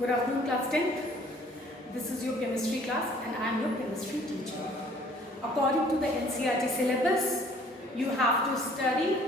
Good afternoon, class 10th. This is your chemistry class and I am your chemistry teacher. According to the NCERT syllabus, you have to study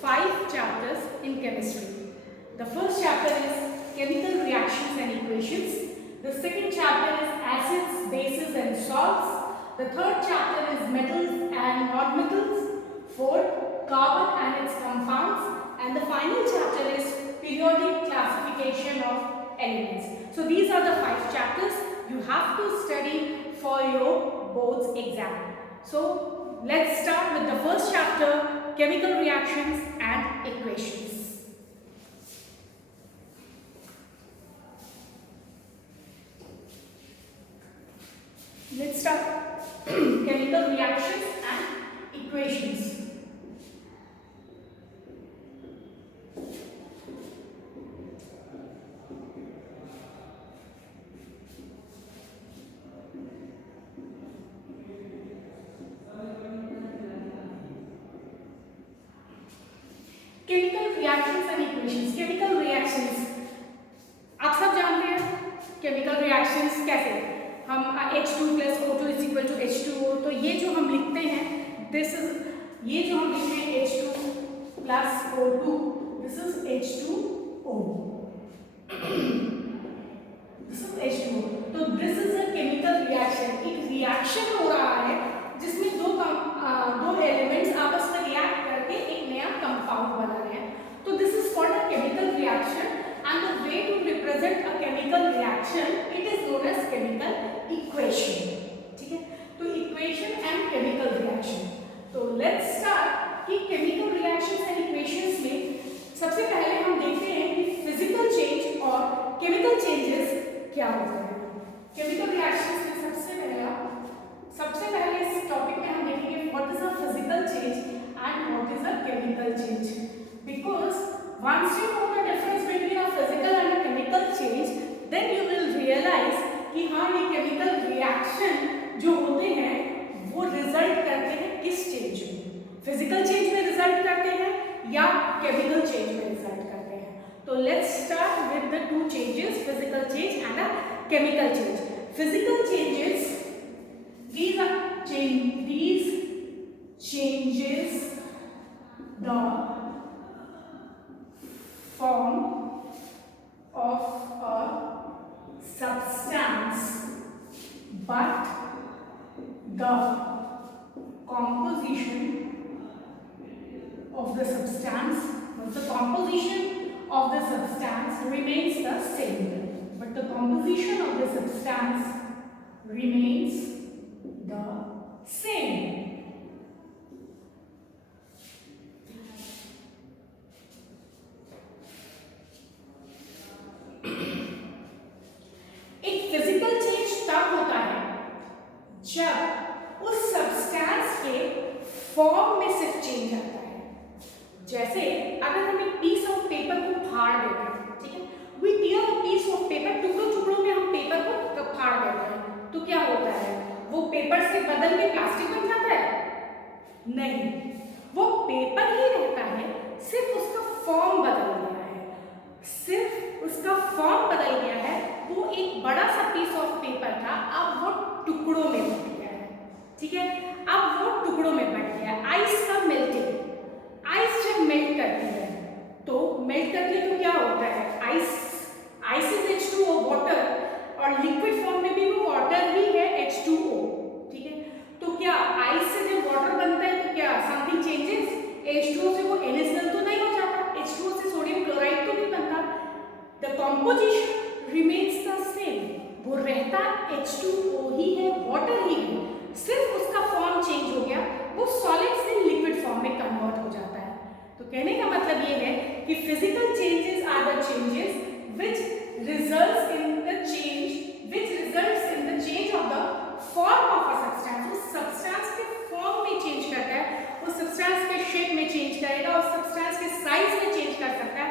5 chapters in chemistry. The first chapter is chemical reactions and equations. The second chapter is acids, bases and salts. The third chapter is metals and nonmetals. Fourth, carbon and its compounds. And the final chapter is periodic classification of elements. So these are the 5 chapters you have to study for your board's exam. So let's start with the first chapter, chemical reactions and equations. Let's start chemical reactions and equations. Chemical reactions and equations. Chemical reactions आप सब जानते हैं. Chemical reactions कैसे हम H2 + O2 = H2O. तो ये जो हम लिखते हैं ये जो हम लिखते हैं H2 + O2, this is H2O. This is H2O. तो this is a chemical reaction. एक रिएक्शन हो रहा है जिसमें दो एलिमेंट्स आपस में रिएक्ट करके एक नया कंपाउंड बना रहे हैं. तो this is called a chemical reaction and the way to represent a chemical reaction it is known as chemical equation. ठीक है. तो इक्वेशन एंड केमिकल रिएक्शन. तो लेट्स स्टार्ट कि केमिकल रिएक्शंस एंड इक्वेशंस में सबसे पहले हम देखते हैं कि फिजिकल चेंज और केमिकल चेंजेस क्या होते हैं. केमिकल रिएक्शंस में सबसे पहले इस टॉपिक में हम देखेंगे what is a physical change and what is a chemical change. Because once you know the difference between a physical and a chemical change then you will realise कि हाँ, ये केमिकल रिएक्शन जो होते हैं वो रिजल्ट करते हैं किस चेंज में. फिजिकल चेंज में रिजल्ट करते हैं या केमिकल चेंज में रिजल्ट करते हैं. तो let's start with the two changes, physical change and a chemical change. Physical changes, these changes the form of a substance, but the composition of the substance remains the same. But the composition of the substance remains the same. एक physical change तब होता है जब उस substance के form में सिर्फ change आता है. जैसे अगर हम एक पीस ऑफ पेपर को फाड़ देते हैं, ठीक है, we tear a piece of paper, टुकड़ों में हम पेपर को फाड़ देते हैं, तो क्या होता है, वो पेपर से बदल के प्लास्टिक बन जाता है? नहीं, वो पेपर ही रहता है, सिर्फ उसका फॉर्म बदल गया है. वो एक बड़ा सा पीस ऑफ पेपर था, अब वो टुकड़ों में बट गया है. ठीक है, अब वो टुकड़ों में बट गया. आइस का मेल्टिंग, आइस जब मेल्ट करती है तो क्या होता है, आइस इज H2O, वाटर, और लिक्विड फॉर्म में भी वो वाटर ही है, H2O. ठीक है, तो क्या आइस से जब वाटर बनता है तो क्या समथिंग चेंजेस? H2O से वो NaCl तो नहीं हो जाता, H2O से सोडियम क्लोराइड तो नहीं बनता. The composition remains the same, वो रहता H2O ही है, वाटर ही है, सिर्फ उसका फॉर्म चेंज हो गया, वो सॉलिड से लिक्विड फॉर्म में कन्वर्ट हो जाता है. तो कहने का मतलब ये है कि physical changes are the changes which results in the change of the form of a substance. उस सब्सटेंस के फॉर्म में चेंज करता है, उस सब्सटेंस के शेप में चेंज करेगा, उस सब्सटेंस के साइज में चेंज कर सकता है.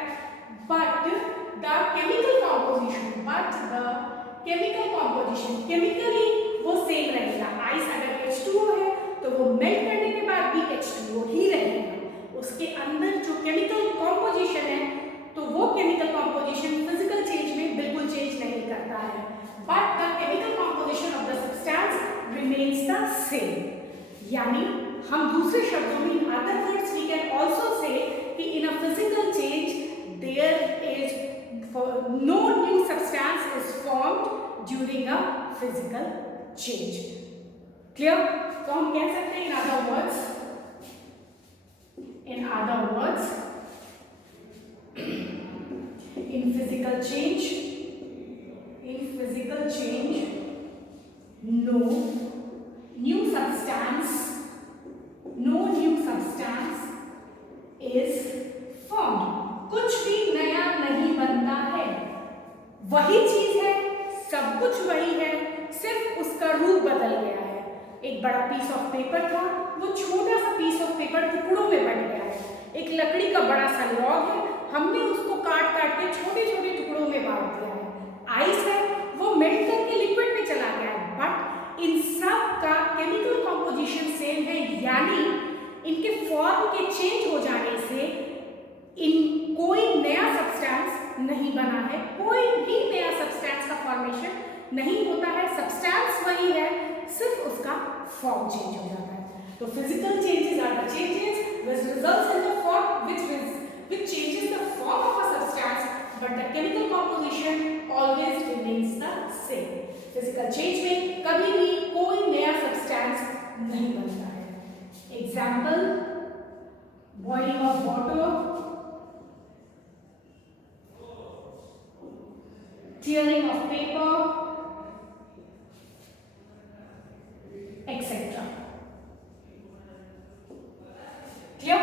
But the chemical composition chemically वो सेम रहेगा. आइस अगर H2O है तो वो मेल्ट करने के बाद भी H2O ही रहेगा. उसके अंदर जो केमिकल कॉम्पोजिशन है तो वो केमिकल कॉम्पोजिशन फिजिकल चेंज में बिल्कुल चेंज नहीं remains the same. यानी हम दूसरे शब्दों में in other words we can also say कि in a physical change there is no new substance is formed during a physical change. Clear? तो हम कह सकते हैं in other words in physical change no new substance is formed. कुछ भी नया नहीं बनता है, वही चीज है, सब कुछ वही है, सिर्फ उसका रूप बदल गया है. एक बड़ा पीस ऑफ पेपर था, वो छोटा सा पीस ऑफ पेपर टुकड़ों में बट गया है. एक लकड़ी का बड़ा सा लॉग है, हमने उसको काट के छोटे छोटे टुकड़ों में बांट दिया है. आइस है, वो मेल्ट करके लिक्विड में चला गया है, बट इन सब का केमिकल कॉम्पोजिशन सेम है. यानी इनके फॉर्म के चेंज हो जाने से इन कोई नया सब्सटेंस नहीं बना है, कोई भी नया सब्सटेंस का फॉर्मेशन नहीं होता है. सब्सटेंस वही है, सिर्फ उसका फॉर्म चेंज हो जाता है. तो physical changes are the changes which results in the form which changes the form of a substance, but the chemical composition always remains the same. Physical change में कभी भी कोई नया substance नहीं बनता है. Example: boiling of water, tearing of paper, etc. Clear?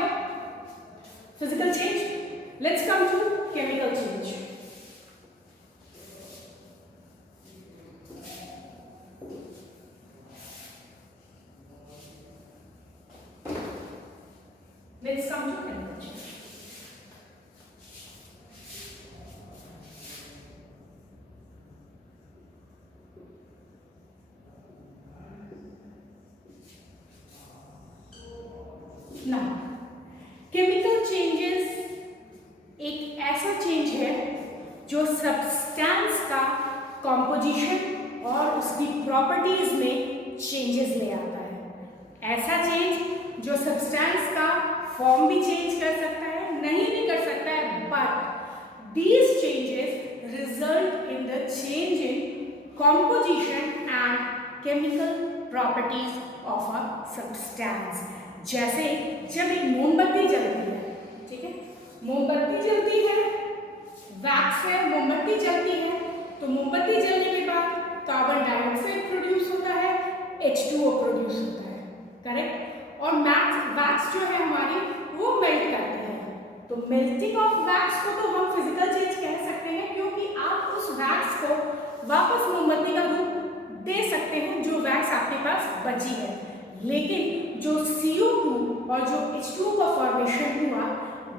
Physical change. Let's come to chemical change. Let's come to chemical change. Now, chemical changes एक ऐसा चेंज है जो सब्सटेंस का कॉम्पोजिशन और उसकी प्रॉपर्टीज में चेंजेस ले आता है. ऐसा चेंज जो सब्सटेंस का फॉर्म भी चेंज कर सकता है, नहीं भी कर सकता है, but these changes result in the change in composition and chemical properties of a substance. जैसे जब एक मोमबत्ती जलती है, ठीक है, मोमबत्ती जलती है, वैक्स है, मोमबत्ती जलती है, तो मोमबत्ती जलने के बाद कार्बन डाइऑक्साइड प्रोड्यूस होता है, H2O प्रोड्यूस होता है, करेक्ट. और वैक्स जो है हमारी वो मेल्ट करती है. तो मेल्टिंग ऑफ वैक्स को तो हम फिजिकल चेंज कह सकते हैं, क्योंकि आप उस वैक्स को वापस मोमबत्ती का रूप दे सकते हैं जो वैक्स आपके पास बची है. लेकिन जो CO2 और जो H2O का फॉर्मेशन हुआ,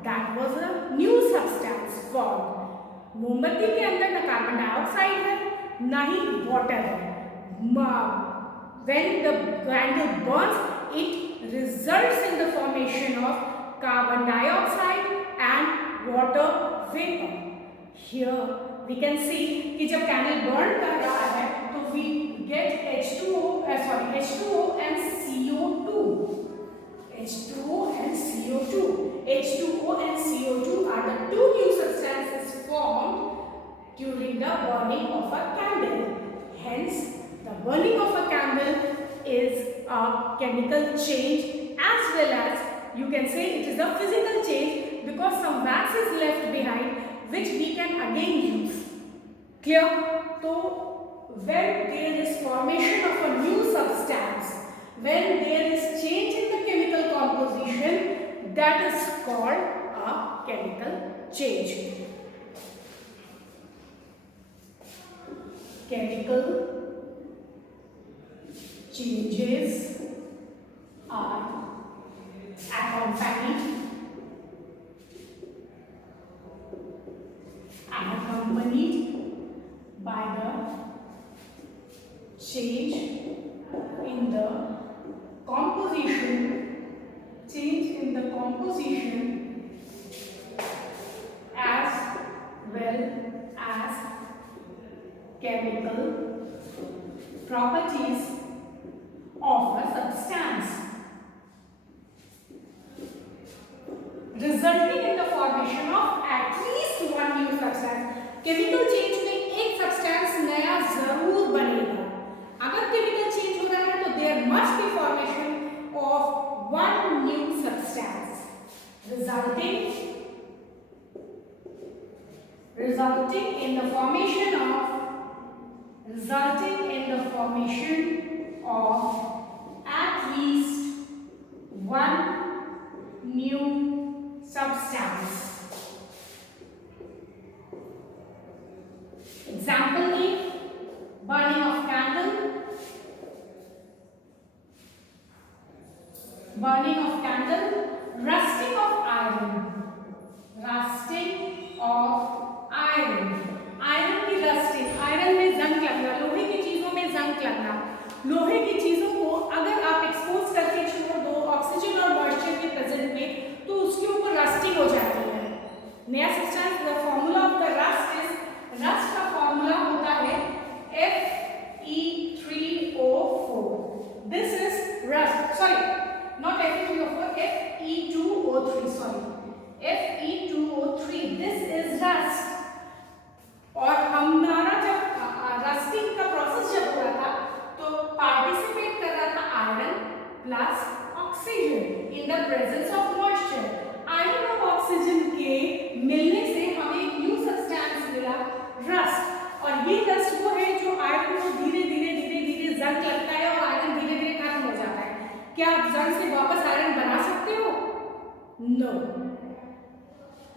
that was a new substance form. मोमबत्ती के अंदर न कार्बन डाइऑक्साइड है, ना ही वाटर है. When the candle burns, it results in the formation of carbon dioxide and water vapor. Here we can see कि जब कैंडल बर्न कर रहा है तो we get H2O and CO2. H2O and CO2. H2O and CO2 are the two new substances formed during the burning of a candle. Hence, the burning of a candle is a chemical change, as well as you can say it is a physical change, because some wax is left behind which we can again use. Clear? So, when there is formation of a new substance, when there is change in the chemical composition, that is called a chemical change. Chemical changes are accompanied by the change in the composition as well as chemical properties of a substance, resulting in the formation of at least one new substance. Chemical change में एक substance नया जरूर बनेगा. अगर chemical change हो रहा है तो there must be formation of one new substance, resulting in the formation of at least one new substance. Example name: burning of candle, rusting of iron, iron की रस्टिंग, आयरन में जंग लगना, लोहे की चीजों में जंग लगना. लोहे की चीजों को अगर आप एक्सपोज करके छोड़ दो ऑक्सीजन और मॉइस्चर के प्रेजेंट में तो उसके ऊपर रस्टिंग हो जाती है. नया substance, the formula of the rust is, rust का फॉर्मूला होता है Fe3O4. This is rust, sorry not Fe3O4, Fe2O3, sorry Fe2O3. This is rust. और हमारा जब रस्टिंग का प्रोसेस जब हो रहा था तो पार्टिसिपेट कर रहा था iron plus oxygen in the presence of moisture. Iron और ऑक्सीजन के मिलने से हमें एक न्यू सब्सटेंस मिला, रस्ट. और ये रस्ट वो है जो आयरन को धीरे धीरे जंग लगता है और आयरन धीरे धीरे खत्म हो जाता है. क्या आप जंग से वापस आयरन बना सकते हो? नो.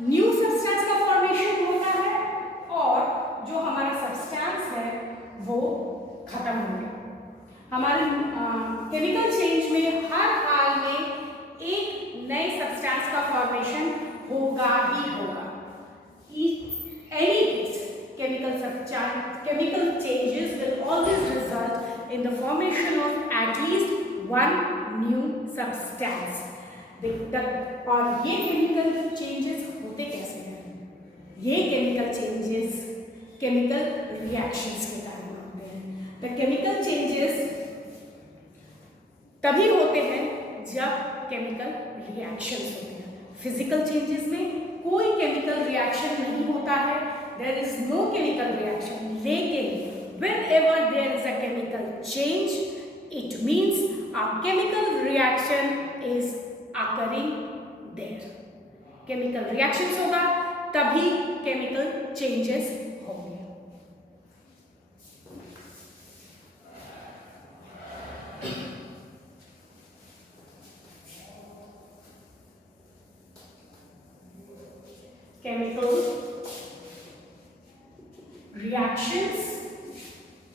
न्यू सब्सटेंस का फॉर्मेशन होता है और जो हमारा सब्सटेंस है वो खत्म हो गया. हमारे केमिकल चेंज में हर हाल में एक नए सब्सटेंस का फॉर्मेशन होगा ही होगा. Any case chemical changes will always result in the formation of at least one new substance. और ये केमिकल चेंजेस होते कैसे हैं? ये केमिकल चेंजेस केमिकल रिएक्शंस के कारण होते हैं. द केमिकल चेंजेस तभी होते हैं जब केमिकल रिएक्शंस होते हैं. फिजिकल चेंजेस में कोई केमिकल रिएक्शन नहीं होता है, there is no chemical reaction. लेकिन whenever there is a chemical change, it means a chemical reaction is occurring there. chemical reactions होगा तभी chemical changes होंगे.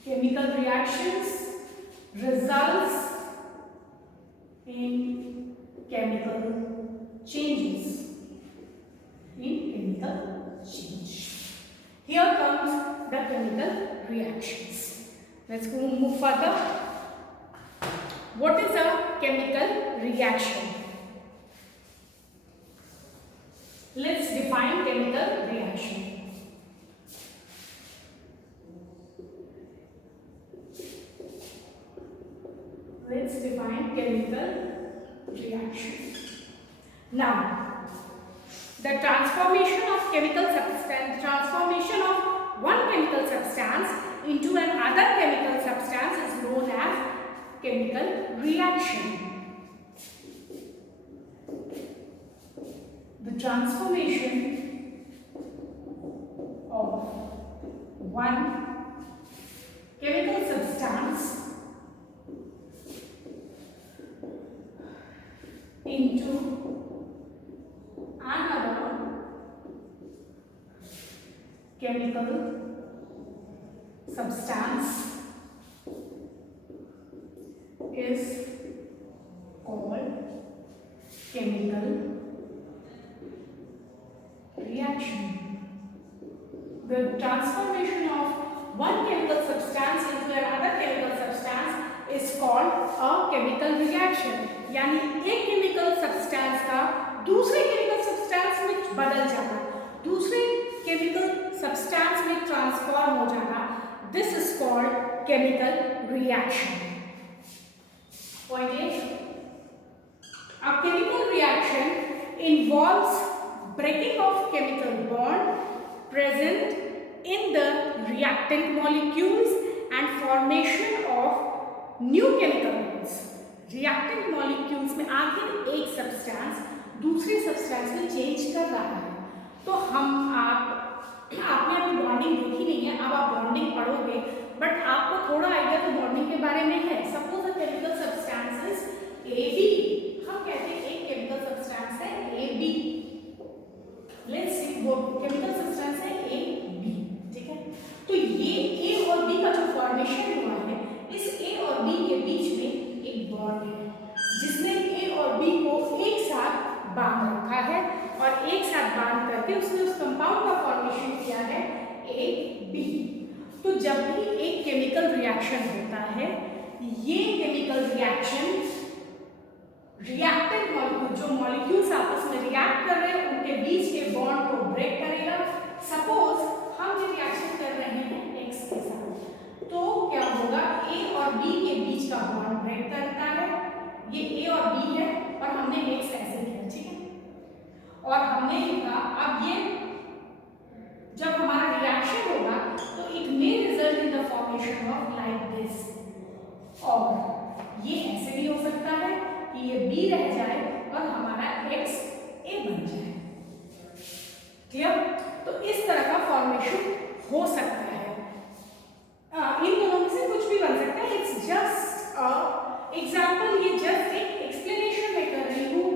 chemical reactions results in chemical changes. Here comes the chemical reactions. Let's move further. What is a chemical reaction? Let's define chemical reaction. Let's define chemical reaction. Now, the transformation of chemical substance, transformation of one chemical substance into another chemical substance is known as chemical reaction. The transformation of one chemical substance into another chemical substance is called chemical reaction. The transformation of one chemical substance into another chemical substance is called a chemical reaction. यानी एक chemical substance का दूसरे chemical substance में बदल जाना, दूसरे chemical substance में transform हो जाना, this is called chemical reaction. Point A. A chemical reaction involves breaking of chemical bond present in the reactant molecules and formation of new chemical bonds. Reactant molecules में आखिर एक substance दूसरे substance में change कर रहा है। तो आपने अभी बॉन्डिंग देखी नहीं है, अब आप बॉन्डिंग पढ़ोगे, बट आपको थोड़ा आइडिया तो बॉन्डिंग के बारे में है। Suppose a chemical substances AB, हम कहते हैं एक केमिकल सब्सटेंस है AB। लेट्स सी वो केमिकल सब्सटेंस है AB, ठीक है। तो ये A और B का जो फॉर्मेशन हुआ है, इस A और B के बीच में एक बॉन्ड है जिसने A और B को एक साथ बांध रखा है और एक साथ बांध करके उसने उस कंपाउंड का फॉर्मेशन किया है AB। तो जब भी एक केमिकल रिएक्शन होता है, ये केमिकल रिएक्शन रिएक्टेंट मॉलिक्यूल, जो मॉलिक्यूल्स आपस में रिएक्ट कर रहे हैं, उनके बीच के बॉन्ड को ब्रेक करेगा। सपोज हम ये रिएक्शन कर रहे हैं X के साथ, तो क्या होगा, A और B के बीच का बॉन्ड ब्रेक करता है। ये A और B है और हमने X ऐसे किया, ठीक है। और हमने लिखा, अब ये जब हमारा रिएक्शन होगा तो it may result in the formation of like this, और ये ऐसे भी हो सकता है कि ये B रह जाए और हमारा X A बन जाए। क्लियर? तो इस तरह का फॉर्मेशन हो सकता है। इन दोनों में से कुछ भी बन सकता है। इट्स जस्ट एग्जाम्पल, ये जस्ट एक एक्सप्लेनेशन मैं कर रही हूँ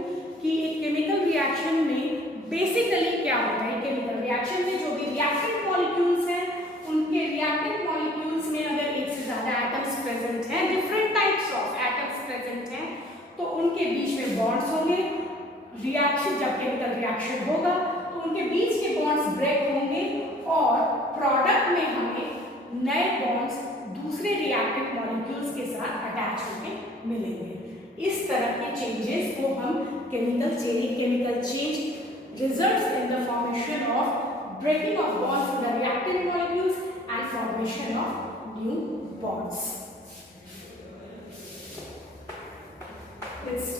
कि एक केमिकल रिएक्शन में बेसिकली क्या होता है। केमिकल रिएक्शन में जो भी रिएक्टेंट मॉलिक्यूल्स हैं, उनके रिएक्टेंट मॉलिक्यूल्स में अगर एक से ज्यादा एटम्स प्रेजेंट हैं, different types of atoms present हैं, तो उनके बीच में बॉन्ड्स होंगे। रिएक्शन, जब केमिकल रिएक्शन होगा तो उनके बीच के बॉन्ड्स ब्रेक होंगे और प्रोडक्ट में हमें नए बॉन्ड्स दूसरे रिएक्टेंट मॉलिक्यूल्स के साथ अटैच होकर मिलेंगे। इस तरह के चेंजेस को हम chemical change results in the formation of breaking of bonds in the reactant molecules and formation of new bonds. It's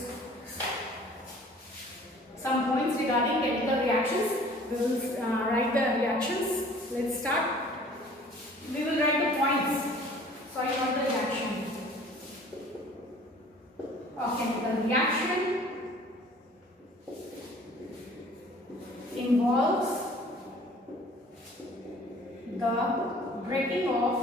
some points regarding chemical reactions. We will write the reactions. Let's start. We will write the points. Sorry, not the reaction. A chemical reaction involves the breaking of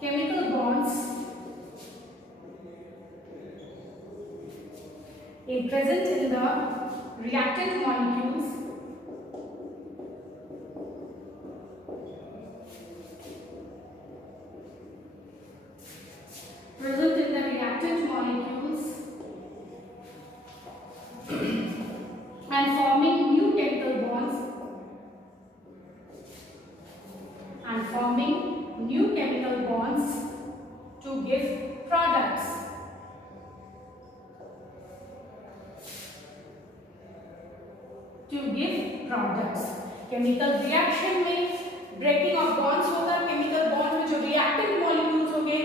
chemical bonds present in the reactant molecules and forming new chemical bonds to give products. Chemical reaction में breaking of bonds होगा। Chemical bond में जो reactant molecules होंगे,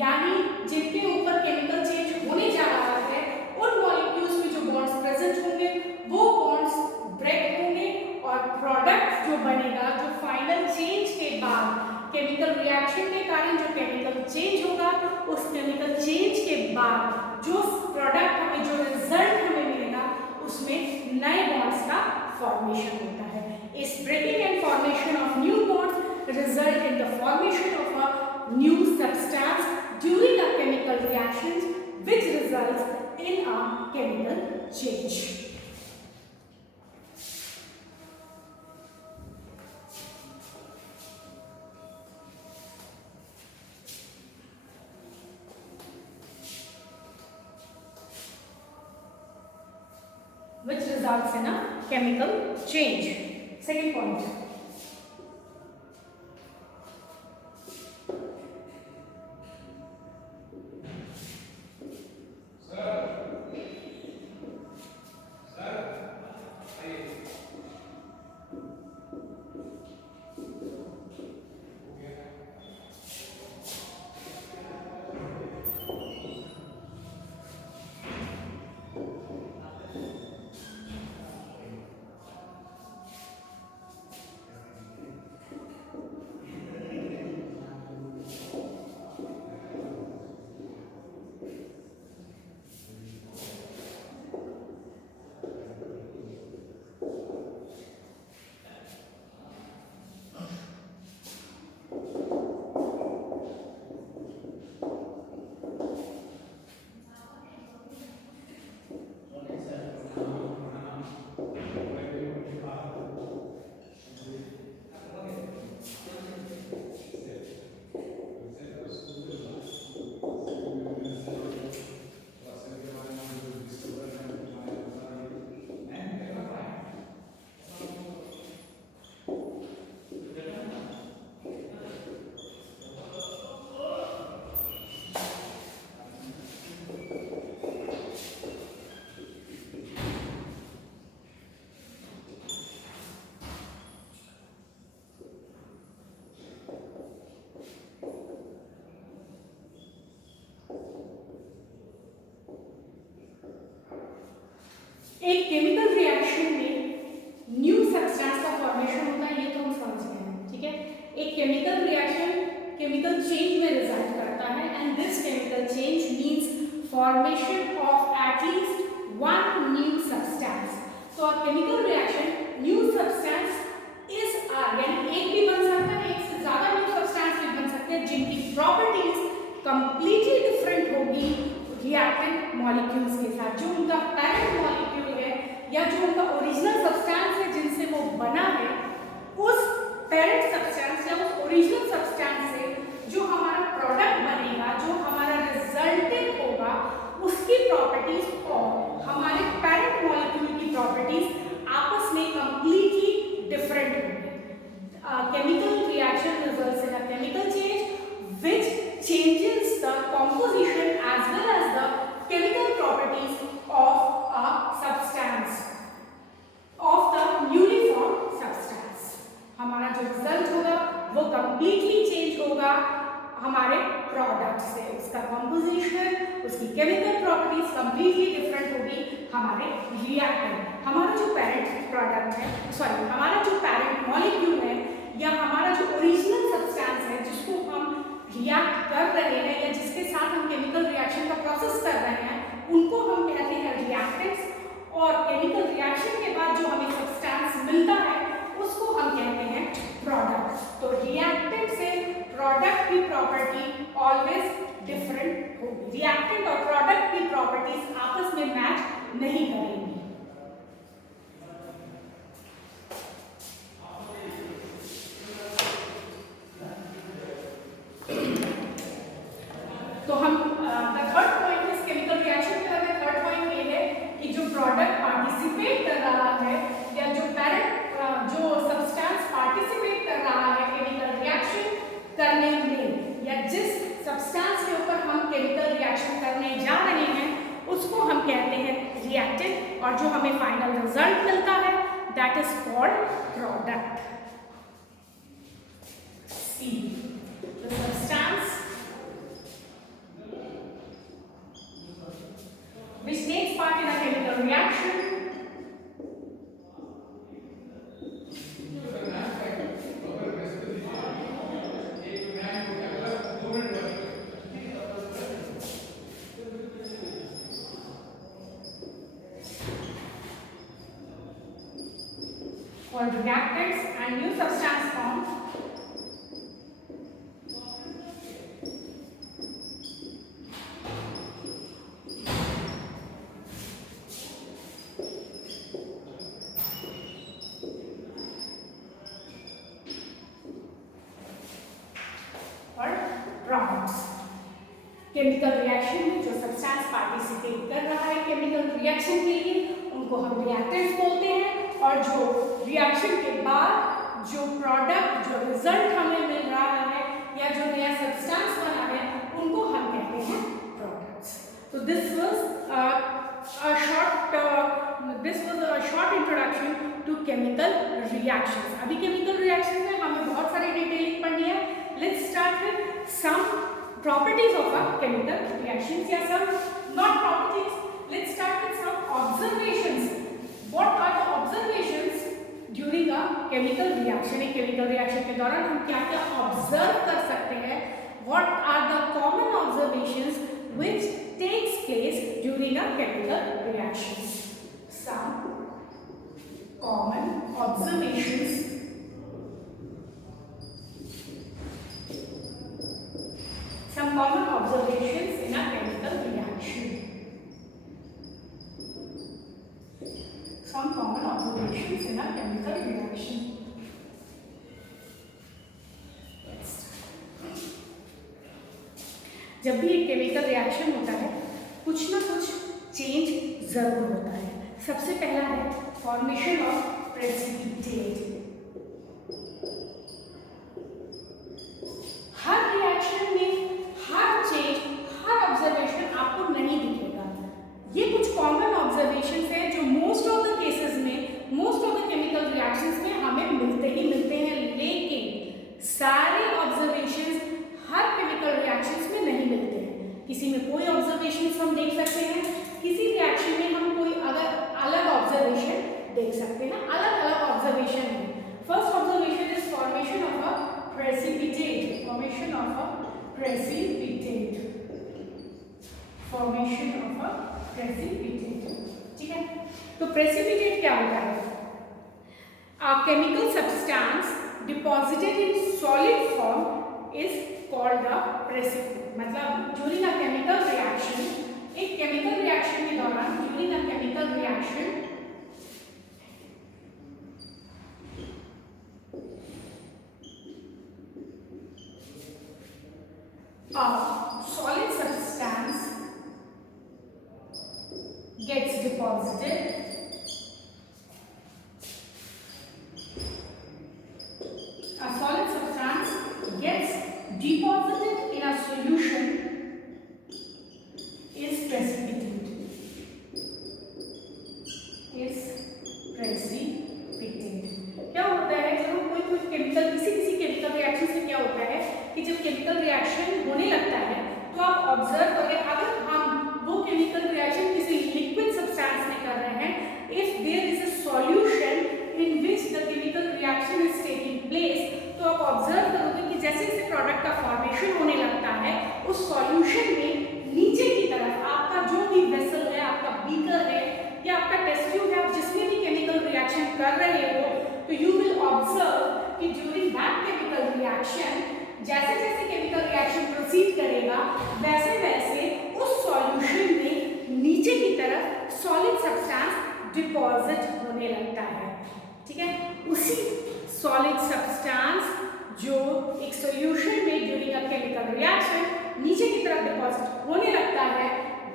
यानी जिनके ऊपर chemical change होने जा रहा है, उन मॉलिक्यूल्स में जो बॉन्ड्स प्रेजेंट होंगे वो बॉन्ड्स ब्रेक होंगे और प्रोडक्ट जो बनेगा, जो फाइनल चेंज के बाद केमिकल रिएक्शन के कारण जो केमिकल चेंज होगा, उस केमिकल चेंज के बाद जो प्रोडक्ट हमें, जो रिजल्ट हमें मिलेगा, उसमें नए बॉन्ड्स का फॉर्मेशन होता है। इस breaking and formation of new bonds result in the formation of a new substance during a chemical reaction, which results in a chemical change. Which results in a chemical change. Second point. एक chemical reaction में new substance का formation होता है, ये तो हम समझ गए हैं, ठीक है। एक केमिकल रिएक्शन केमिकल चेंज में रिजल्ट करता है and this chemical change means formation of at least one new substance. तो a chemical reaction new substance is यानी एक भी बन सकता है, एक से ज्यादा न्यू सब्सटेंस भी बन सकते हैं जिनकी प्रॉपर्टीज कंप्लीटली डिफरेंट होगी रिएक्टेंट मॉलिक्यूल्स के साथ। जो उनका पैरेंट मॉलिक्यूल है या जो उनका ओरिजिनल सब्सटेंस है जिनसे वो बना है, उस पैरेंट सब्सटेंस या उस ओरिजिनल सब्सटेंस से जो हमारा प्रोडक्ट बनेगा, जो हमारा रिजल्टेंट होगा, उसकी प्रॉपर्टीज और हमारे पैरेंट मॉलिक्यूल की प्रॉपर्टीज आपस में कंप्लीटली डिफरेंट होंगी। Chemical reaction results in a chemical change which changes the composition as well as the chemical properties of a substance, of the newly formed substance। हमारा जो result होगा वो completely change होगा हमारे product से, उसका composition, उसकी chemical properties completely different होगी हमारे reactant। हमारा जो parent product है, सॉरी हमारा जो parent molecule है या हमारा जो ओरिजिनल सब्सटेंस है जिसको हम रिएक्ट कर रहे हैं या जिसके साथ हम केमिकल रिएक्शन का प्रोसेस कर रहे हैं, उनको हम कहते हैं रिएक्टेंट्स। और केमिकल रिएक्शन के बाद जो हमें सब्सटेंस मिलता है उसको हम कहते हैं प्रोडक्ट। तो रिएक्टेंट से प्रोडक्ट की प्रॉपर्टी ऑलवेज डिफरेंट होगी। रिएक्टेंट और प्रोडक्ट की प्रॉपर्टीज आपस में मैच नहीं करेंगी। तो हम थर्ड पॉइंट इस केमिकल रिएक्शन के बारे में थर्ड पॉइंट ये है कि जो प्रोडक्ट पार्टिसिपेट कर रहा है या जो पैरेंट जो सब्सटेंस पार्टिसिपेट कर रहा है केमिकल रिएक्शन करने में, या जिस सब्सटेंस के ऊपर हम केमिकल रिएक्शन करने जा रहे हैं उसको हम कहते हैं रिएक्टेंट, और जो हमें फाइनल रिजल्ट मिलता है that is called product. See the substance which takes part in a chemical reaction called reactants and new substance formed chemical reaction में जो सब्सटेंस पार्टिसिपेट कर रहा है केमिकल रिएक्शन के लिए उनको हम रिएक्टेंट्स बोलते हैं, और जो रिएक्शन के बाद जो प्रोडक्ट जो रिजल्ट हमें मिल रहा है या जो नया सब्सटेंस बना है उनको हम कहते हैं प्रोडक्ट्स। तो this was a short introduction to chemical reactions. अभी केमिकल रिएक्शन में हमें बहुत सारी डिटेलिंग पढ़नी है। Let's start with some properties of a chemical reactions या some not properties let's start with some observations. What are the observations during a chemical reaction? एक chemical reaction के दौरान हम क्या क्या observe कर सकते हैं? What are the common observations which takes place during a chemical reaction? Some common observations in a chemical reaction. Some common observations in a chemical reaction. जब भी एक केमिकल रिएक्शन होता है कुछ ना कुछ चेंज जरूर होता है. सबसे पहला है formation of precipitate. Her reaction में हर चेंज, हर ऑब्जर्वेशन आपको नहीं दिखेगा. ये कुछ कॉमन ऑब्जर्वेशंस हैं जो मोस्ट ऑफ द केसेस में, most of the chemical reactions में हमें मिलते ही मिलते हैं. लेकिन सारे ऑब्जर्वेशंस हर केमिकल रिएक्शंस में नहीं मिलते हैं. किसी में कोई ऑब्जर्वेशंस हम देख सकते हैं, किसी रिएक्शन में हम कोई अलग ऑब्जर्वेशन देख सकते हैं. अलग अलग ऑब्जर्वेशन है. First observation is formation of a precipitate. Formation of a precipitate. Formation of a precipitate. ठीक है. तो प्रेसिपिटेट क्या होता है? A chemical substance deposited in solid form is called a precipitate. मतलब ड्यूरिंग अ केमिकल रिएक्शन, एक chemical reaction के दौरान, during a chemical reaction, a solid substance gets deposited in a solution is precipitate. क्या होता है जब कोई chemical, किसी केमिकल रिएक्शन से क्या होता है कि जब केमिकल रिएक्शन होने लगता है तो आप ऑब्जर्व करें, अगर हम वो केमिकल रिएक्शन किसी लिक्विड सब्सटेंस में कर रहे हैं, if there is a solution in which the chemical reaction is taking place, तो आप ऑब्जर्व करोगे कि जैसे जैसे प्रोडक्ट का फॉर्मेशन होने लगता है उस सॉल्यूशन में नीचे की तरफ आपका जो भी वेसल है, आपका बीकर है या आपका टेस्ट ट्यूब है, आप जिसमें भी केमिकल रिएक्शन कर रहे हो, तो यू विल ऑब्जर्व कि ड्यूरिंग दैट केमिकल रिएक्शन, जैसे जैसे केमिकल रिएक्शन प्रोसीड करेगा वैसे वैसे उस सॉल्यूशन में नीचे की तरफ सॉलिड सब्सटेंस डिपॉजिट होने लगता है. ठीक है. उसी सॉलिड सब्सटेंस जो एक सॉल्यूशन में ड्यूरिंग अ केमिकल रिएक्शन नीचे की तरफ डिपॉजिट होने लगता है,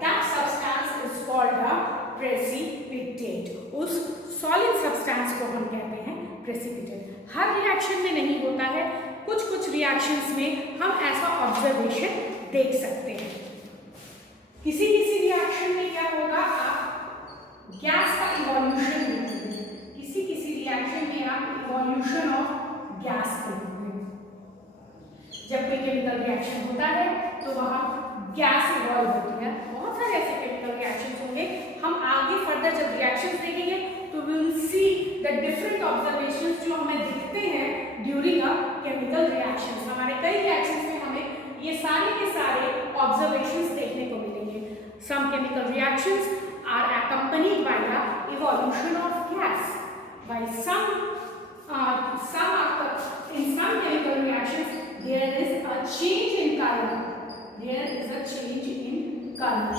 that substance is called a precipitate. उस सॉलिड सब्सटेंस को हम कहते हैं प्रेसिपिटेट. हर रिएक्शन में नहीं होता है, कुछ कुछ रिएक्शंस में हम ऐसा ऑब्जर्वेशन देख सकते हैं. किसी किसी रिएक्शन में क्या होगा, आप गैस का इवोल्यूशन देखोगे. किसी किसी रिएक्शन में आप इवोल्यूशन ऑफ गैस देखोगे. जब कोई केमिकल रिएक्शन होता है तो वहां गैस इवॉल्व होती है. बहुत सारे ऐसे केमिकल रिएक्शंस होंगे. हम आगे फर्दर जब रिएक्शंस देखेंगे तो we will see the different observations जो हमें दिखते हैं ड्यूरिंग अ केमिकल रिएक्शंस. हमारे कई रिएक्शंस में हमें ये सारे के सारे ऑब्जर्वेशंस देखने को मिलेंगे. Some chemical reactions are accompanied by the evolution of gas, while in some chemical reactions there is a change in color. There is a change in color.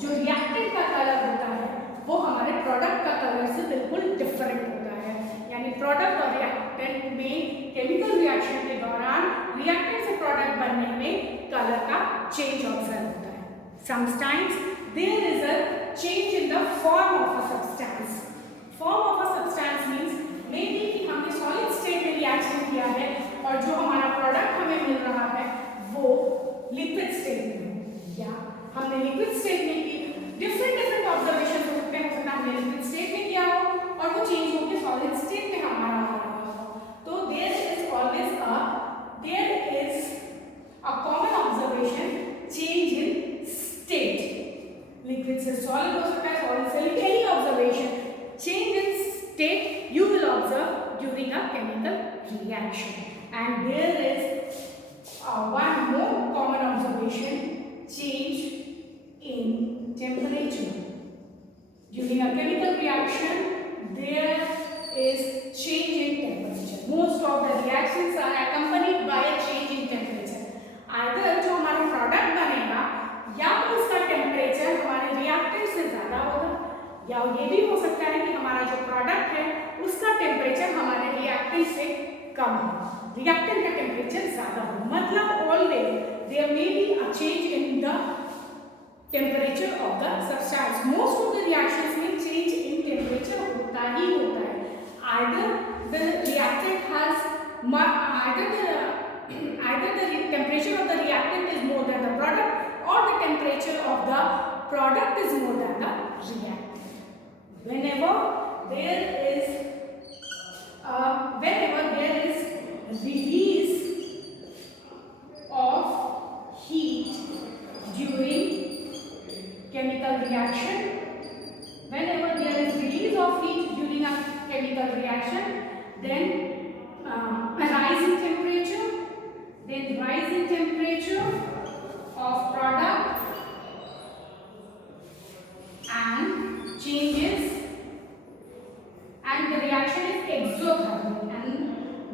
जो रिएक्टेंट का कलर होता है वो हमारे प्रोडक्ट का कलर से बिल्कुल different होता है. यानी प्रोडक्ट और रिएक्टेंट में केमिकल रिएक्शन के दौरान रिएक्टेंट से प्रोडक्ट बनने में कलर का चेंज ऑब्जर्व होता है. Sometimes there is a change in the form of a substance. Form of a substance means may be कि हमने सॉलिड स्टेट में रिएक्शन किया है और जो हमारा प्रोडक्ट हमें मिल रहा है वो लिक्विड स्टेट में है, या हमने लिक्विड स्टेट में की. डिफरेंट ऑब्जर्वेशन हो सकते हैं. हमने लिक्विड स्टेट में किया हो और वो चेंज होकर सॉलिड स्टेट में हमारा आ रहा हो. तो there is a common observation, change in state. Liquid से सॉलिड हो reaction. And there is one more common observation: change in temperature. During a chemical reaction, there is change in temperature. Most of the reactions are accompanied by a change in temperature. Either जो हमारा product बनेगा या तो उसका temperature हमारे reactant से ज़्यादा होगा, या ये भी हो सकता है कि हमारा जो प्रोडक्ट है उसका टेम्परेचर हमारे रिएक्टेंट से कम हो, रिएक्टेंट का टेम्परेचर ज़्यादा हो. मतलब always there may be a change in the temperature of the substance. Most of the reactions में change in temperature होता ही होता है. Either the reactant has either the temperature of the reactant is more than the product, or the temperature of the product is more than the reactant. Whenever there is release of heat during chemical reaction, whenever there is release of heat during a chemical reaction, then rise in temperature of product and changes, and the reaction is exothermic, and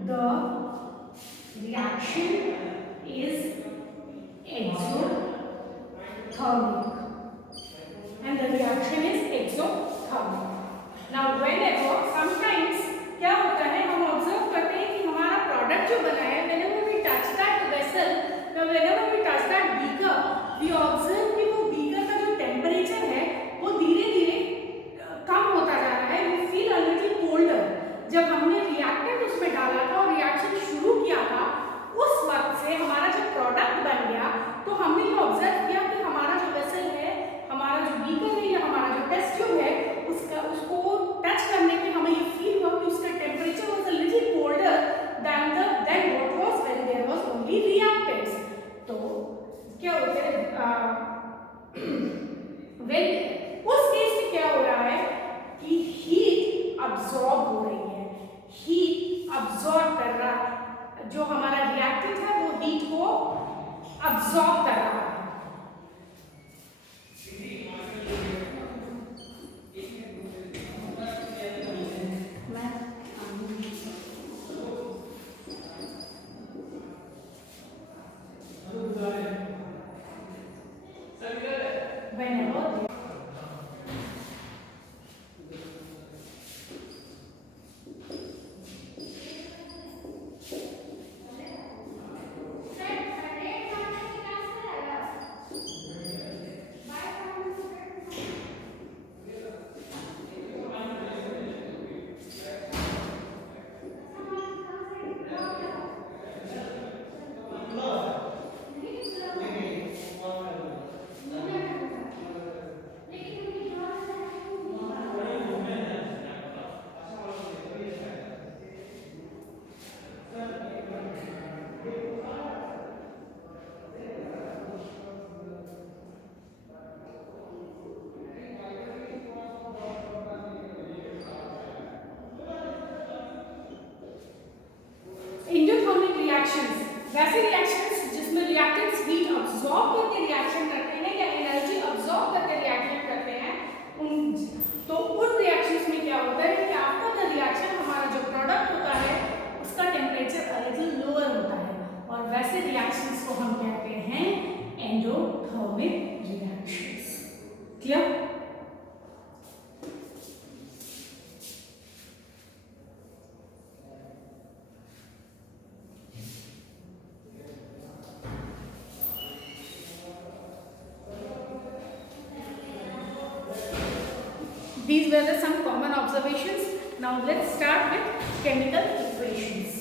the reaction is exothermic. And the reaction is exothermic. Now whenever sometimes क्या होता है, हम observe करते हैं कि हमारा product जो बना है, whenever we touch that vessel, whenever we touch that beaker, we observe कि वो beaker का जो टेम्परेचर है वो धीरे धीरे कम होता जा रहा है. We feel a little colder. जब हमने रिएक्टेंट उसमें डाला था और रिएक्शन शुरू किया था, उस वक्त से हमारा जो प्रोडक्ट बन गया, तो हमने ये ऑब्जर्व किया कि हमारा जो वेसल है, हमारा जो बीकर है या हमारा जो टेस्ट ट्यूब है, उसको टच करने पे हमें ये फील हुआ कि उसका temperature was a little colder than what was when there was only reactants. तो क्या होता है, उस केस में क्या हो रहा है कि हीट अब्सॉर्ब हो रही है, हीट अब्सॉर्ब कर रहा है, जो हमारा रिएक्टेंट है वो हीट को अब्सॉर्ब कर रहा है. वैसे रिएक्शंस जिसमें रिएक्टेंट्स हीट अब्सॉर्ब करके रिएक्शन करते हैं या एनर्जी अब्सॉर्ब करके रिएक्शन करते हैं, उन रिएक्शंस में क्या होता है कि आफ्टर द रिएक्शन हमारा जो प्रोडक्ट होता है उसका टेम्परेचर अ लिटिल लोअर होता है, और वैसे रिएक्शंस को हम कहते हैं endothermic reactions. Clear? These were some common observations. Now let's start with chemical equations.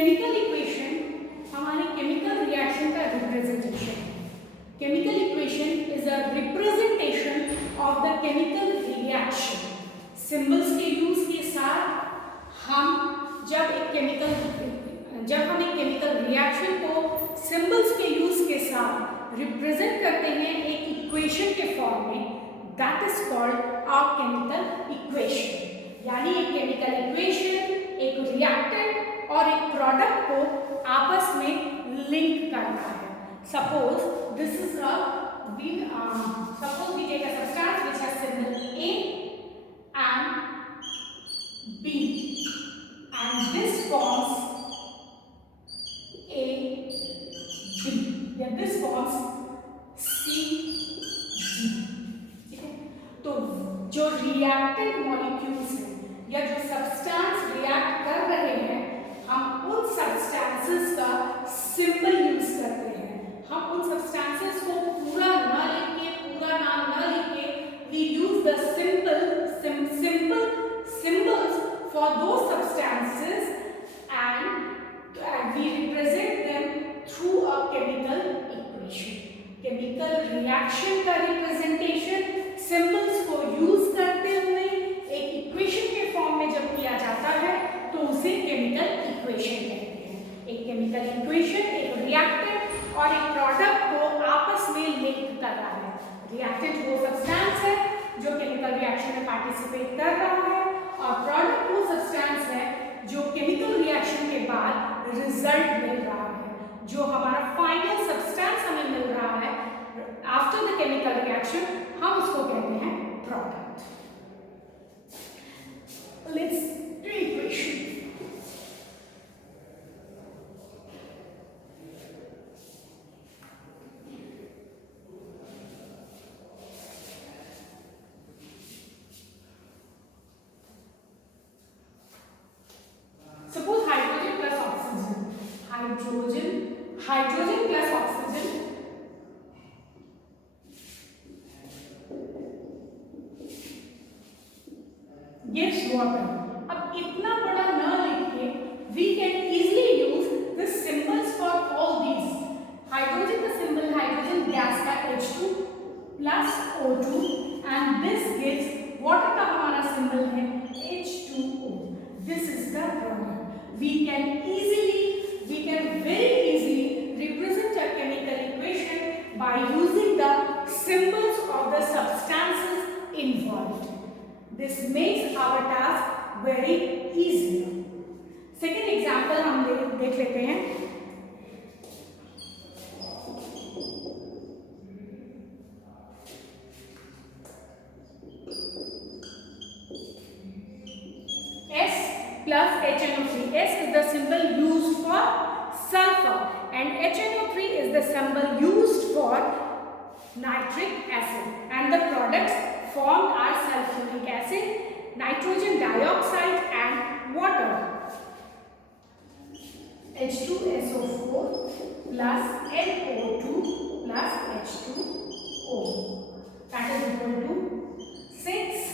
Chemical equation हमारी केमिकल रिएक्शन का रिप्रेजेंटेशन है। Chemical equation is a representation of the chemical reaction. Symbols के यूज के साथ हम जब हम एक केमिकल रिएक्शन को सिंबल्स के यूज के साथ रिप्रेजेंट करते हैं एक इक्वेशन के फॉर्म में, that is called a chemical equation. यानी एक केमिकल इक्वेशन एक रिएक्टेंट और एक प्रोडक्ट को आपस में लिंक करता है। Suppose this is suppose we take a substance which has symbol A and B, and this forms A B, या this forms C D। ठीक है, तो जो रिएक्टेंट मॉलिक्यूल्स हैं या जो सब्सटेंस रिएक्ट कर रहे हैं, हम उन सब्सटेंसेस का सिंबल यूज करते हैं। हम उन सब्सटेंसेस को पूरा ना लिख के, पूरा नाम ना लिख के, we use the simple symbols for those substances and we represent them through a chemical equation। Chemical reaction का रिप्रेजेंटेशन सिंबल्स को यूज करते हुए एक इक्वेशन के फॉर्म में जब किया जाता है तो उसे केमिकल इक्वेशन कहते हैं। एक केमिकल इक्वेशन एक रिएक्टेंट और एक प्रोडक्ट को आपस में लिंक कर रहा है। रिएक्टेंट वो सब्सटेंस है जो केमिकल रिएक्शन में पार्टिसिपेट कर रहा है, और प्रोडक्ट वो सब्सटेंस है जो केमिकल रिएक्शन के बाद रिजल्ट मिल रहा है, जो हमारा फाइनल सब्सटेंस हमें मिल रहा है आफ्टर द केमिकल रिएक्शन, हम उसको कहते हैं product. Let's do equation. Suppose hydrogen plus oxygen, hydrogen plus oxygen gives water। अब इतना बड़ा ना लिख के we can easily use the symbols for all these। Hydrogen का सिंबल हाइड्रोजन गैस का H2 plus O2 and this gives water का हमारा सिंबल है H2O। This is the product। We can very easily represent a chemical equation by using the symbols of the substances involved। This makes our task very easier। Second example हम देख लेते हैं। S plus HNO3। S is the symbol used for sulfur and HNO3 is the symbol used for nitric acid, and the products formed are sulfuric acid, nitrogen dioxide and water। H2SO4 plus NO2 plus H2O, that is equal to 6।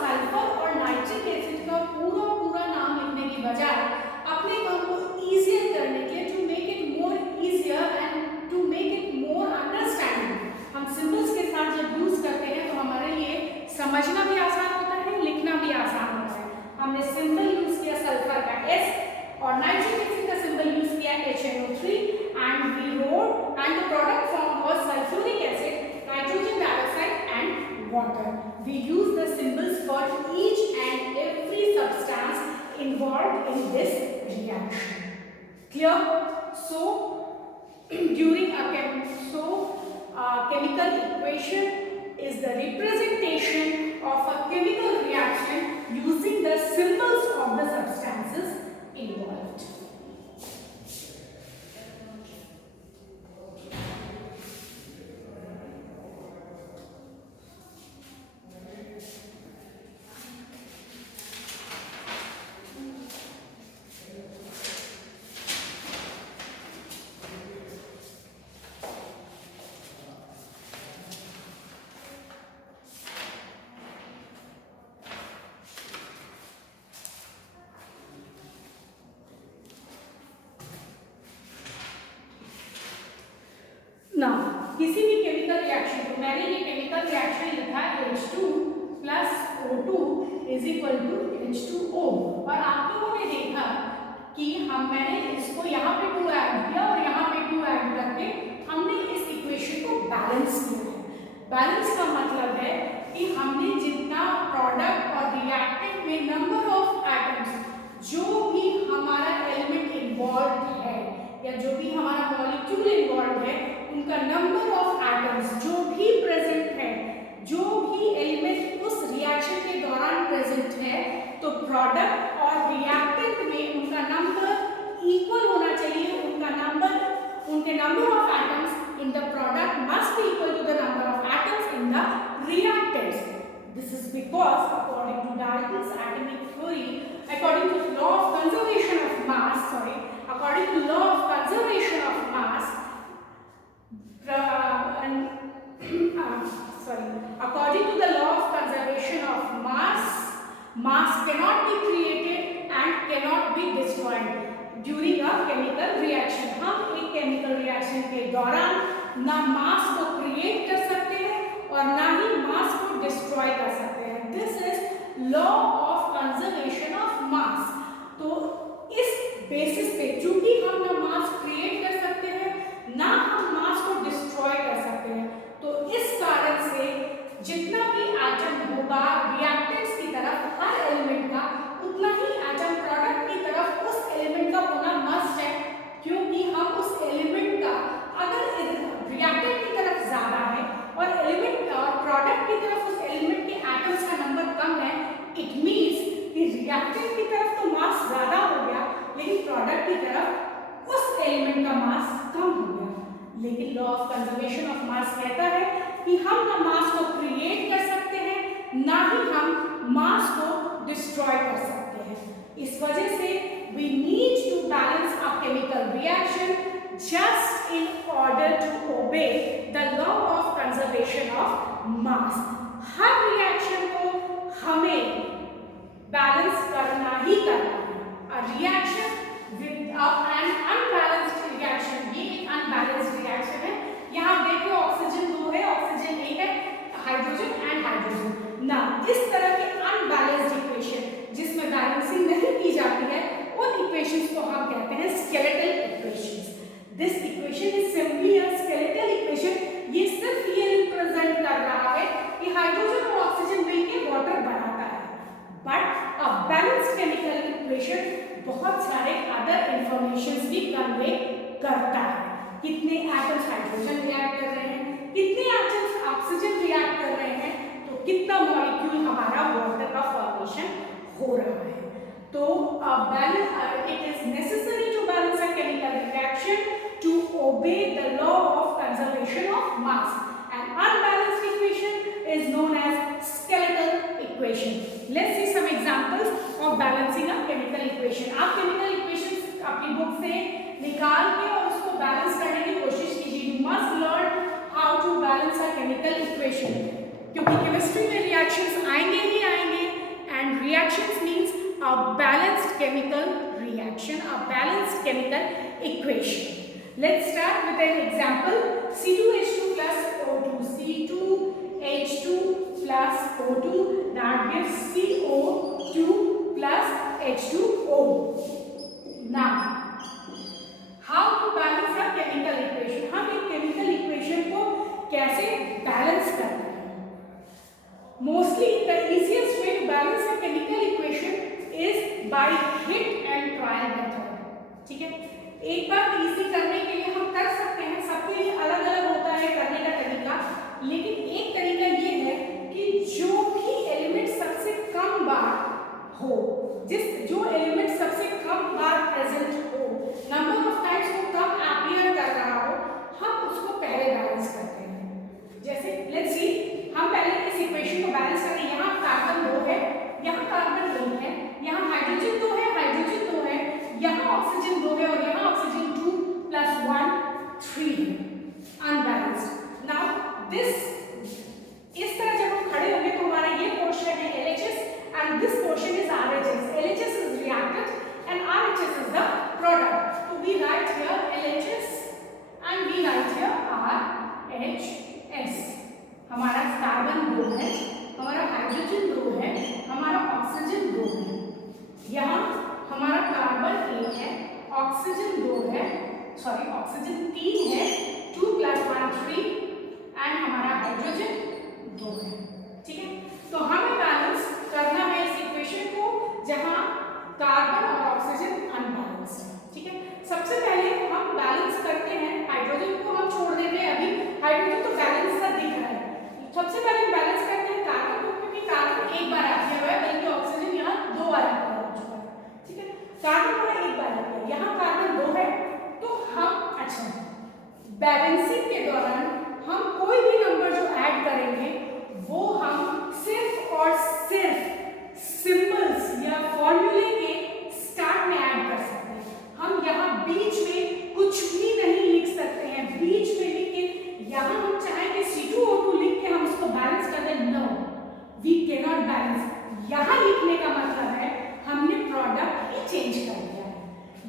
Sulphur और nitric acid का पूरा नाम लिखने की बजाय अपने काम को इजियर करने के लिए, to make it more easier and to make it more understanding, हम सिंबल्स के साथ जब यूज करते हैं तो हमारे लिए समझना भी आसान होता है, लिखना भी आसान होता है। हमने सिंबल यूज किया सल्फर का S और नाइट्रिक एसिड का सिंबल यूज किया HNO3 and we wrote and the product form was sulphuric acid, nitrogen dioxide and water. We use the symbols for each and every substance involved in this reaction. Clear? So during a chemical equation is the representation of a chemical reaction using the symbols of the substances involved. Now, किसी भी chemical reaction को, मैंने ये chemical reaction लिखा H2 plus O2 is equal to H2O, और आप लोगों ने देखा कि मैंने इसको यहाँ पे 2 ऐड किया और यहाँ पे 2 ऐड करके हमने इस इक्वेशन को बैलेंस किया है। बैलेंस का मतलब है कि हमने जितना प्रोडक्ट और रिएक्टेंट में नंबर ऑफ एटम्स, जो भी हमारा एलिमेंट इन्वॉल्व है या जो भी हमारा मॉलिक्यूल इन्वॉल्व है, उनका नंबर ऑफ एटम्स जो भी प्रेजेंट है, जो भी एलिमेंट उस रिएक्शन के दौरान प्रेजेंट है, तो प्रोडक्ट और रिएक्टेंट में उनका नंबर इक्वल होना चाहिए। उनके number of atoms in the product must be equal to the number of atoms in the reactants. This is because according to Dalton's atomic theory, according to law of conservation of mass, according to law of conservation of mass, according to the law of conservation of mass cannot be created and cannot be destroyed during a chemical reaction। हम एक chemical reaction के दौरान ना मास को create कर सकते हैं और ना ही मास को डिस्ट्रॉय कर सकते हैं। This is law of conservation of mass. तो इस बेसिस पे, चूंकि हम ना मास क्रिएट कर सकते हैं ना हम मास को डिस्ट्रॉय कर सकते हैं, तो इस कारण से जितना भी एटम होगा रिएक्टेंट्स की तरफ हर एलिमेंट का, उतना ही एटम प्रोडक्ट की तरफ उस एलिमेंट का होना मस्ट है। क्योंकि हम उस एलिमेंट का अगर रिएक्टेंट की तरफ ज्यादा है और एलिमेंट और प्रोडक्ट की तरफ उस एलिमेंट के एटम्स का नंबर कम है, इट मींस कि रिएक्टेंट की तरफ तो मास ज्यादा हो गया लेकिन प्रोडक्ट की तरफ उस एलिमेंट का मास कम हो गया। लेकिन law of conservation of mass कहता है कि हम ना मास को क्रिएट कर सकते हैं ना ही हम मास को डिस्ट्रॉय कर सकते हैं। इस वजह से we need to balance a chemical reaction just in order to obey the law of conservation of mass। Her reaction को हमें बैलेंस करना ही करना है। A reaction with an unbalanced reaction, ये एक unbalanced reaction है। यहाँ देखिए ऑक्सीजन 2 है, ऑक्सीजन 1 है, हाइड्रोजन एंड हाइड्रोजन। ना इस तरह के अनबैलेंस्ड इक्वेशन जिसमें बैलेंसिंग नहीं की जाती है, उन इक्वेशंस को हम कहते हैं skeletal equations. This equation is simply a skeletal equation. ये सिर्फ ये रिप्रेजेंट कर रहा है कि हाइड्रोजन और ऑक्सीजन मिलकर वाटर बनाता है, but a balanced chemical equation बहुत सारे अदर इंफॉर्मेशंस भी कन्वे करता है। कितने एटम्स हाइड्रोजन रिएक्ट कर रहे हैं, कितने एटम्स ऑक्सीजन रिएक्ट कर रहे हैं, तो कितना मॉलिक्यूल हमारा वाटर का फॉर्मेशन हो रहा है। तो it is necessary to balance a chemical reaction to obey the law of conservation of mass. An unbalanced equation is known as skeletal equation. Let's see some examples of balancing a chemical equation. आप chemical equations अपनी book से निकाल के और उसको balance करने की कोशिश कीजिए। You must learn how to balance a chemical equation, क्योंकि केमिस्ट्री में रिएक्शंस आएंगे ही आएंगे and reactions means a balanced chemical reaction, a balanced chemical equation. Let's start with an example. C2H2 plus O2, C2H2 plus O2, that gives CO2 plus H2O. Now how to balance a chemical equation? हम एक chemical equation को कैसे balance करते हैं? Mostly the easiest way to balance a chemical equation is by hit and trial method. ठीक है, एक बार easy करने के लिए हम कर सकते हैं, सबके लिए अलग अलग होता है करने का तरीका, लेकिन एक तरीका ये है कि जो भी एलिमेंट सबसे कम बार हो, जो एलिमेंट सबसे कम बार प्रेजेंट हो, नंबर ऑफ टाइम्स वो कम अपीयर कर रहा हो, हम उसको पहले बैलेंस करते हैं। जैसे लेट्स सी, हम पहले इस इक्वेशन को बैलेंस करें। यहाँ कार्बन 2 है, यहाँ कार्बन 1 है, यहाँ हाइड्रोजन 2 है, हाइड्रोजन 2 है, यहाँ ऑक्सीजन 2 है और यहाँ oxygen 2 plus 1 3 unbalanced. Now this, इस तरह जब हम खड़े होंगे तो हमारा ये पोर्शन है LHS and this portion is RHS. LHS is reactant and RHS is the product. So we write here LHS and we write here RHS. हमारा कार्बन 2 है, हमारा हाइड्रोजन 2 है, हमारा ऑक्सीजन 2 है, यहाँ हमारा कार्बन 1 है, ऑक्सीजन 2 है, सॉरी ऑक्सीजन 3 है, 2 plus 1 3 एंड हमारा हाइड्रोजन 2 है। ठीक है, तो हमें बैलेंस करना है इस इक्वेशन को जहां कार्बन और ऑक्सीजन अनबैलेंस्ड है। ठीक है, सबसे पहले हम बैलेंस करते हैं, हाइड्रोजन को हम छोड़ देते हैं, अभी हाइड्रोजन तो बैलेंस सा दिख रहा है। सबसे पहले बैलेंस करते हैं कार्बन को, क्योंकि कार्बन एक बार आ गया है बल्कि ऑक्सीजन यहाँ 2 बार आ चुका है। ठीक है, कार्बन हमारा एक बार आ गया, यहाँ कार्बन 2 है, तो हम अच्छा बैलेंसिंग के दौरान हम कोई भी नंबर जो ऐड करेंगे वो हम सिर्फ और सिर्फ सिंबल्स या फॉर्मूले के स्टार्ट में ऐड कर सकते हैं। हम यहाँ बीच में कुछ भी नहीं लिख सकते हैं, बीच में लिख के यहाँ हम चाहें कि C2O2 लिख के हम उसको बैलेंस कर दें, no we can not balance. यहाँ लिखने का मतलब है हमने प्रोडक्ट ही चेंज कर दिया है।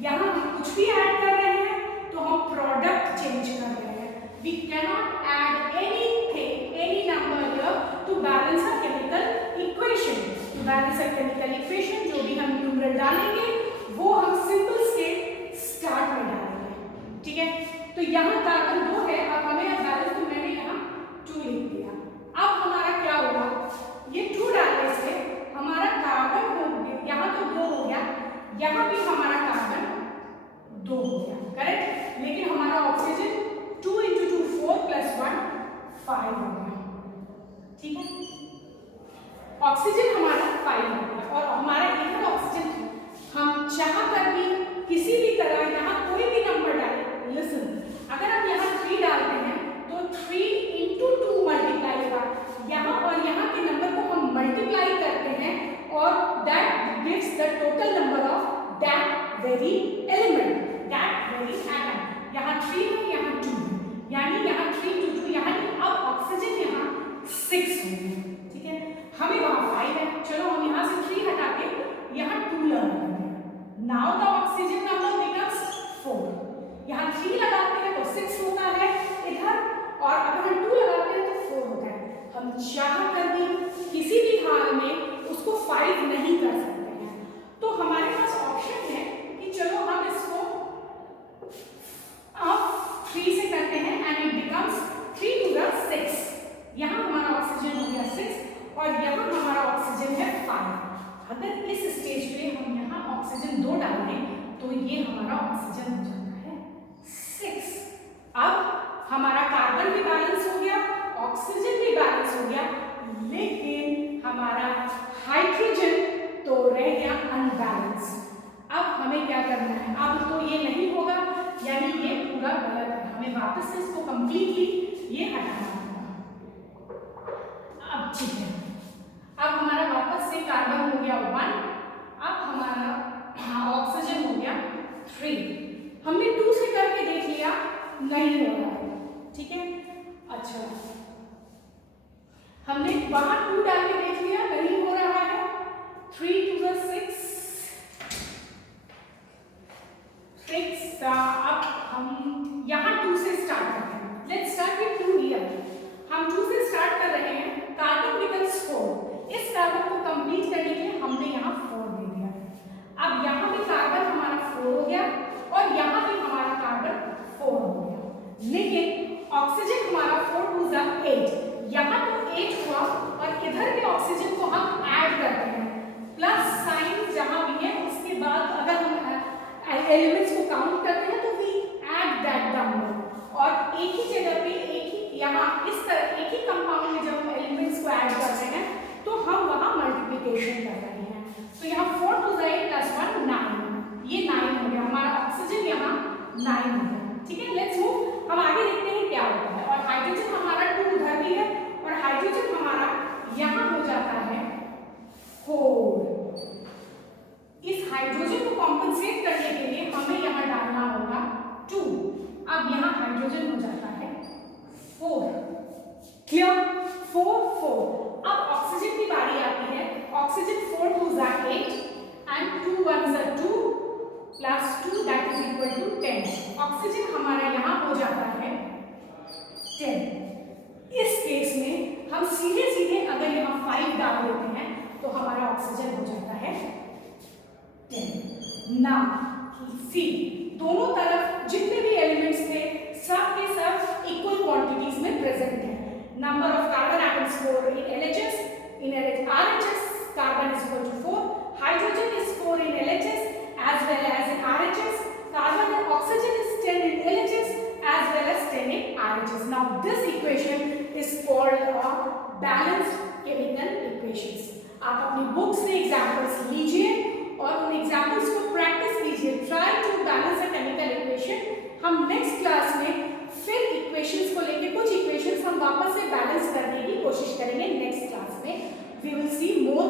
यहाँ हम कुछ भी ऐड कर रहे हैं तो हम प्रोडक्ट चेंज कर रहे हैं। We cannot add anything, any number here to balance a chemical equation. To balance a chemical equation, जो भी हम न्यूमरल डालेंगे वो हम सिंबल्स के स्टार्ट में डालेंगे। ठीक है, तो यहाँ कार्बन 2 है, अब हमें बैलेंस, तो मैंने यहाँ 2 लिख दिया। अब हमारा क्या होगा, ये 2 डालने से हमारा कार्बन हो गया, यहाँ तो 2 हो गया, यहाँ भी हमारा कार्बन 2 हो गया, करेक्ट, लेकिन हमारा ऑक्सीजन 2 into 2 4 plus 1 5 हो गया। ठीक है, ऑक्सीजन हमारा 5 हो गया और हमारा इधर ऑक्सीजन, हम चाह कर भी किसी भी तरह यहाँ कोई भी नंबर डालें। लिसन, अगर हम यहाँ 3 डालते हैं तो 3 into 2 मल्टीप्लाई होगा, यहाँ और यहाँ के नंबर को हम मल्टीप्लाई करते हैं और that gives the total number of that very element, that very atom. यहाँ 3 है, यहाँ 2 है, यानी यहाँ 3 to 2, यानी अब ऑक्सीजन यहाँ 6 हो गया। ठीक है, हमें वहाँ 5 है, चलो हम यहाँ से 3 हटा के यहाँ 2 लगा देंगे। Now the oxygen number becomes 4। यहाँ 3 लगाते हैं तो 6 होता है इधर, और अगर हम 2 लगाते हैं तो 4 होता है। हम चाह कर भी किसी भी हाल में उसको 5 नहीं कर सकते हैं, तो हमारे पास ऑप्शन है कि चलो हम इसको अब 3 से करते हैं and it becomes 3 to the 6। यहाँ हमारा ऑक्सीजन हो गया 6 और यहाँ हमारा ऑक्सीजन है 5। अगर इस स्टेज पे हम यहाँ ऑक्सीजन 2 डाल दें तो ये हमारा ऑक्सीजन हो जाता है 6। अब हमारा कार्बन भी बैलेंस हो गया, ऑक्सीजन भी बैलेंस हो गया, लेकिन हमारा हाइड्रोजन तो रह गया अनबैलेंस। अब हमें क्या करना है, अब तो ये नहीं होगा, यानी ये पूरा गलत है, हमें वापस से इसको कंप्लीटली ये हटाना होगा। अब ठीक है, अब हमारा वापस से कार्बन हो गया 1, अब हमारा ऑक्सीजन हो गया 3। हमने 2 से करके देख लिया, नहीं हो रहा है। ठीक है, अच्छा हमने वहां 2 डाल के देख लिया, नहीं हो रहा है, 3 to the 6 6 अब हम यहाँ 2 से स्टार्ट करते हैं। Let's start with 2 here. हम 2 से स्टार्ट कर रहे हैं। Carbon becomes 4। इस कार्बन को कंप्लीट करने के लिए हमने यहाँ 4 दे दिया। अब यहाँ पे कार्बन हमारा 4 हो गया और यहाँ पे हमारा कार्बन 4 हो गया, लेकिन ऑक्सीजन हमारा 4 टू 8। यहाँ तो 8 हुआ और इधर के ऑक्सीजन को हम ऐड करते हैं, प्लस साइन जहाँ भी है उसके बाद अगर हम एलिमेंट्स को काउंट करते हैं तो वी ऐड दैट नंबर। और एक ही जगह पे एक ही यहाँ इस तरह एक ही कंपाउंड में जब हम एलिमेंट्स को ऐड कर रहे हैं तो हम वहाँ मल्टीप्लिकेशन कर रहे हैं। तो यहाँ 4 टू 8 प्लस 1 9, ये 9 हो गया हमारा ऑक्सीजन, यहाँ 9 हो गया। ठीक है, लेट्स मूव। हम आगे देखते हैं क्या होता है। और हाइड्रोजन हमारा 2 उधर भी है और हाइड्रोजन हमारा यहाँ हो जाता है 4। इस हाइड्रोजन को कॉम्पनसेट करने के लिए हमें यहाँ डालना होगा 2। अब यहाँ हाइड्रोजन हो जाता है 4। क्लियर? 4 4। अब ऑक्सीजन की बारी आती है। Oxygen 4 two 8 and 2 1 2 plus 2 that is equal to 10। Oxygen हमारा यहाँ हो जाता है 10। इस केस में हम सीधे सीधे अगर यहाँ 5 डाल देते हैं तो हमारा ऑक्सीजन हो जाता है 10। नाउ सी, दोनों तरफ जितने भी एलिमेंट्स थे सब के सब इक्वल क्वांटिटीज में प्रेजेंट है। Number of carbon atoms 4 in LHS, in RHS carbon is equal to 4, hydrogen is 4 in LHS as well as in RHS, carbon and oxygen is 10 in LHS as well as 10 in RHS. Now this equation is called a balanced chemical equations. आप अपनी book से examples लीजिए और उन examples को practice कीजिए। Try to balance a chemical equation. हम next class में फिर इक्वेशंस को लेके कुछ इक्वेशंस हम वापस से बैलेंस करने की कोशिश करेंगे। नेक्स्ट क्लास में वी विल सी मोर